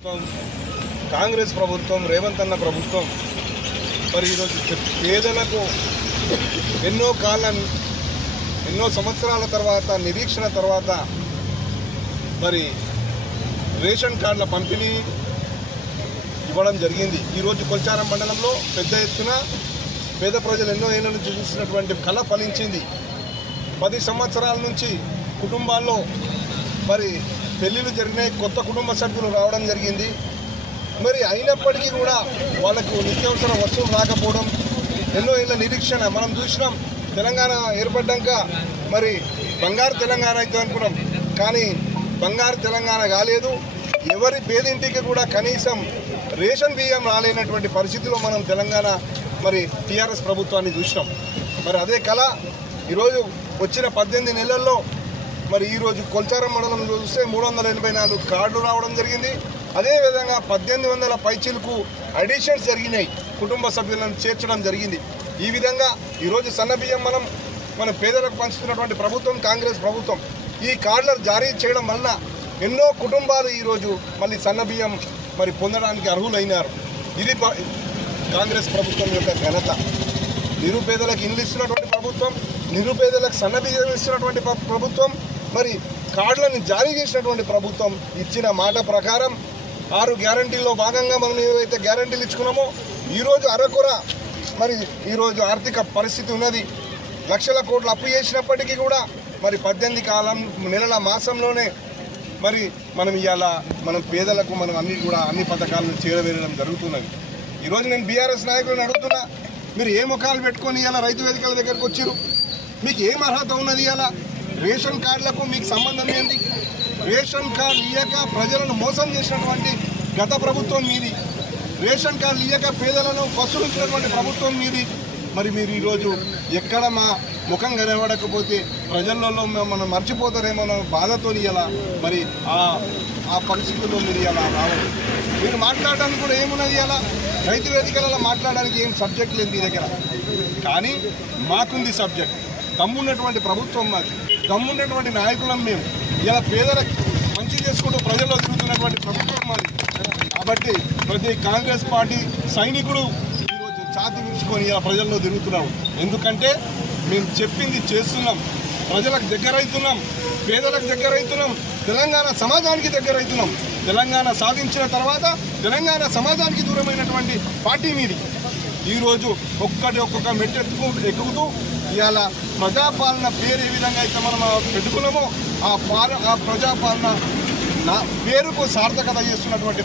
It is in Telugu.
కాంగ్రెస్ ప్రభుత్వం రేవంత్ అన్న ప్రభుత్వం మరి ఈరోజు పేదలకు ఎన్నో సంవత్సరాల తర్వాత నిరీక్షణ తర్వాత మరి రేషన్ కార్డుల పంపిణీ ఇవ్వడం జరిగింది। ఈరోజు కొల్చారం మండలంలో పెద్ద ఎత్తున పేద ప్రజలు ఎన్నో ఏళ్ల నుంచి చూసినటువంటి కళ ఫలించింది। 10 సంవత్సరాల నుంచి కుటుంబాల్లో మరి పెళ్లిళ్ళు జరిగినాయి, కొత్త కుటుంబ సభ్యులు రావడం జరిగింది। మరి అయినప్పటికీ కూడా వాళ్ళకు నిత్యావసర వస్తువులు రాకపోవడం, ఎన్నో ఏళ్ళ నిరీక్షణ మనం చూసినాం। తెలంగాణ ఏర్పడ్డాక మరి బంగారు తెలంగాణ అయితే అనుకున్నాం, కానీ బంగారు తెలంగాణ కాలేదు। ఎవరి పేదింటికి కూడా కనీసం రేషన్ బియ్యం రాలేనటువంటి పరిస్థితిలో మనం తెలంగాణ మరి టీఆర్ఎస్ ప్రభుత్వాన్ని చూసినాం। మరి అదే కళ ఈరోజు వచ్చిన 18 నెలల్లో మరి ఈరోజు కొల్చారం మండలం చూస్తే 384 కార్డులు రావడం జరిగింది। అదేవిధంగా 1800 పైచీలకు అడిషన్స్ జరిగినాయి, కుటుంబ సభ్యులను చేర్చడం జరిగింది। ఈ విధంగా ఈరోజు సన్నబియ్యం మన పేదలకు పంచుతున్నటువంటి ప్రభుత్వం కాంగ్రెస్ ప్రభుత్వం। ఈ కార్డులను జారీ చేయడం వలన ఎన్నో కుటుంబాలు ఈరోజు మళ్ళీ సన్నబియ్యం మరి పొందడానికి అర్హులైనారు। ఇది కాంగ్రెస్ ప్రభుత్వం యొక్క ఘనత। నిరుపేదలకు ఇండ్లు ఇస్తున్నటువంటి ప్రభుత్వం, నిరుపేదలకు సన్నబియ్యం ఇస్తున్నటువంటి ప్రభుత్వం, మరి కార్డులను జారీ చేసినటువంటి ప్రభుత్వం। ఇచ్చిన మాట ప్రకారం 6 గ్యారంటీల్లో భాగంగా మనం ఏవైతే గ్యారంటీలు ఇచ్చుకున్నామో ఈరోజు అరకొర మరి ఈరోజు ఆర్థిక పరిస్థితి ఉన్నది। లక్షల కోట్లు అప్పు చేసినప్పటికీ కూడా మరి 18 నెలల మాసంలోనే మరి మనం ఇవాళ మనం పేదలకు మనం అన్ని పథకాలను చేరవేయడం జరుగుతున్నది। ఈరోజు నేను బీఆర్ఎస్ నాయకులను అడుగుతున్నా, మీరు ఏ ముఖాలు పెట్టుకొని ఇలా రైతు వేదికల దగ్గరకు వచ్చారు? మీకు ఏం అర్హత ఉన్నది? ఇలా రేషన్ కార్డులకు మీకు సంబంధం ఏంటి? రేషన్ కార్డు ఇయ్యక ప్రజలను మోసం చేసినటువంటి గత ప్రభుత్వం మీది। రేషన్ కార్డులు ఇయ్యక పేదలను వసూలించినటువంటి ప్రభుత్వం మీది। మరి మీరు ఈరోజు ఎక్కడ మా ముఖం కనబడకపోతే ప్రజలలో మనం మర్చిపోతారేమో బాధతో ఇలా మరి ఆ పరిస్థితుల్లో మీరు ఇలా రావాలి। మీరు మాట్లాడడానికి కూడా ఏమున్నది? ఇలా రైతు వేదికలలో మాట్లాడడానికి ఏం సబ్జెక్ట్ లేదు మీ దగ్గర, కానీ మాకుంది సబ్జెక్ట్। దమ్మున్నటువంటి ప్రభుత్వం మాది, దమ్మున్నటువంటి నాయకులం మేము। ఇలా పేదలకు మంచి చేసుకుంటూ ప్రజల్లో తిరుగుతున్నటువంటి ప్రభుత్వం మాది। కాబట్టి ప్రతి కాంగ్రెస్ పార్టీ సైనికుడు ఈరోజు ఛాతీ విరుచుకొని ఇలా ప్రజల్లో తిరుగుతున్నాం। ఎందుకంటే మేము చెప్పింది చేస్తున్నాం, ప్రజలకు దగ్గర అవుతున్నాం, పేదలకు దగ్గర అవుతున్నాం, తెలంగాణ సమాజానికి దగ్గర అవుతున్నాం। తెలంగాణ సాధించిన తర్వాత తెలంగాణ సమాజానికి దూరమైనటువంటి పార్టీ మీది। ఈరోజు ఒక్కొక్క ఎక్కుతూ ఇవాళ ప్రజాపాలన పేరు ఏ విధంగా అయితే మనం పెట్టుకున్నామో ఆ ప్రజాపాలన పేరుకు సార్థకత చేస్తున్నటువంటి